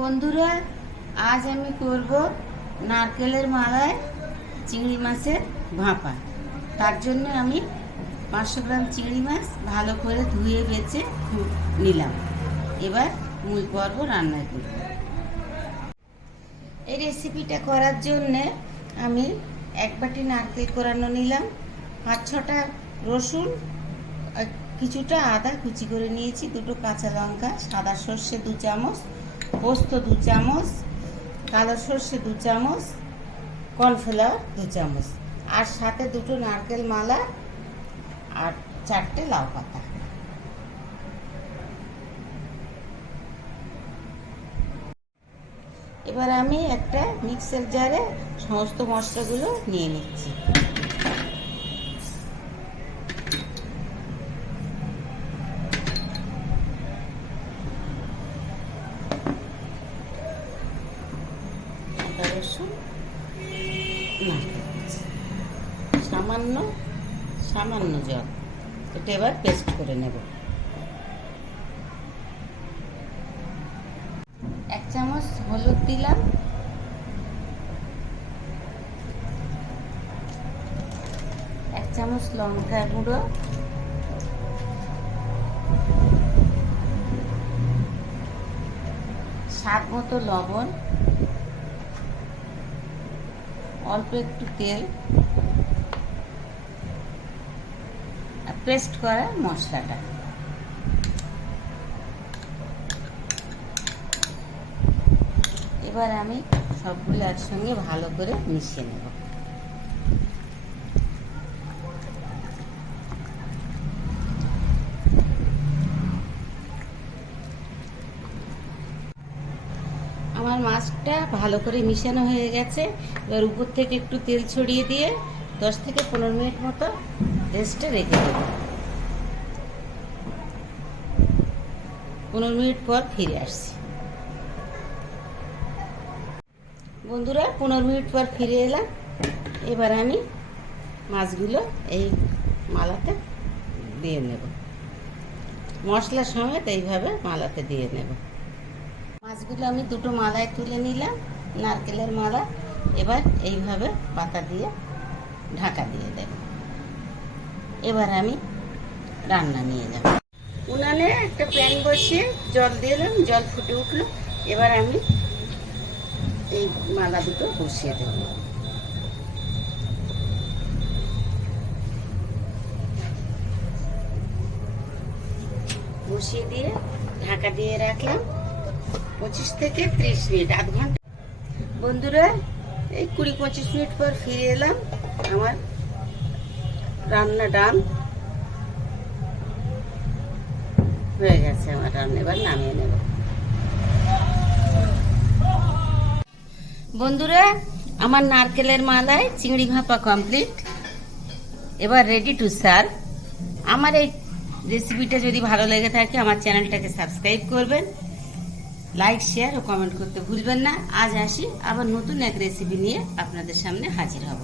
বন্ধুরা, আজ আমি করব নারকেলের মালায় চিংড়ি মাছের ভাপা। তার জন্য আমি পাঁচশো গ্রাম চিংড়ি মাছ ভালো করে ধুয়ে বেছে নিলাম। এবার মূল পর্ব রান্না করব। এই রেসিপিটা করার জন্যে আমি এক বাটি নারকেল কোরানো নিলাম, পাঁচ ছটা রসুন কিছুটা আদা কুচি করে নিয়েছি, দুটো কাঁচা লঙ্কা, সাদা সর্ষে দু চামচ পোস্ত দু চামচ, কালো সর্ষে দু চামচ, কর্নফ্লাওয়ার দু চামচ। আর সাথে দুটো নারকেল মালা আর চারটে লাউ পাতা। এবার আমি একটা মিক্সার জারে সমস্ত মশলাগুলো নিয়ে নিচ্ছি। সামান্য সামান্য জল। এটা এবার পেস্ট করে নেব। এক চামচ হলুদ দিলাম। এক চামচ লঙ্কা গুঁড়ো। স্বাদ মতো লবণ। অল্প একটু তেল পেস্ট করা মশলাটা। এবার আমি সবগুলো একসঙ্গে ভালো করে মিশিয়ে নেব। আমার মাছটা ভালো করে মিশানো হয়ে গেছে। এবার উপর থেকে একটু তেল ছড়িয়ে দিয়ে দশ থেকে পনেরো মিনিট মতো রেস্টে রেখে দেবো। পনেরো মিনিট পর ফিরে আসছি। বন্ধুরা, পনেরো মিনিট পর ফিরে এলাম। এবার আমি মাছগুলো এই মালাতে দিয়ে নেব। মশলা সমেত এইভাবে মালাতে দিয়ে নেব। মাছগুলো আমি দুটো মালায় তুলে নিলাম, নারকেলের মালা। এবার এইভাবে পাতা দিয়ে ঢাকা দিয়ে দেব। এবার আমি রান্না নিয়ে যাব। উনানে একটা প্যান বসিয়ে জল দিলাম, জল ফুটে উঠল। এবার আমি এই মালা দুটো বসিয়ে দেব। বসিয়ে দিয়ে ঢাকা দিয়ে রাখলাম। পঁচিশ থেকে ত্রিশ মিনিট, আধ ঘণ্টা। বন্ধুরা, এই কুড়ি পঁচিশ মিনিট পর ফিরে এলাম আমার রান্না ডান হয়ে গেছে আমার রান্না এবার নামিয়ে নেব। বন্ধুরা, আমার নারকেলের মালায় চিংড়ি ভাপা কমপ্লিট এবার রেডি টু সার্ভ আমার এই রেসিপিটা যদি ভালো লেগে থাকে, আমার চ্যানেলটাকে সাবস্ক্রাইব করবেন। লাইক শেয়ার ও কমেন্ট করতে ভুলবেন না। আজ আসি, আবার নতুন এক রেসিপি নিয়ে আপনাদের সামনে হাজির হব।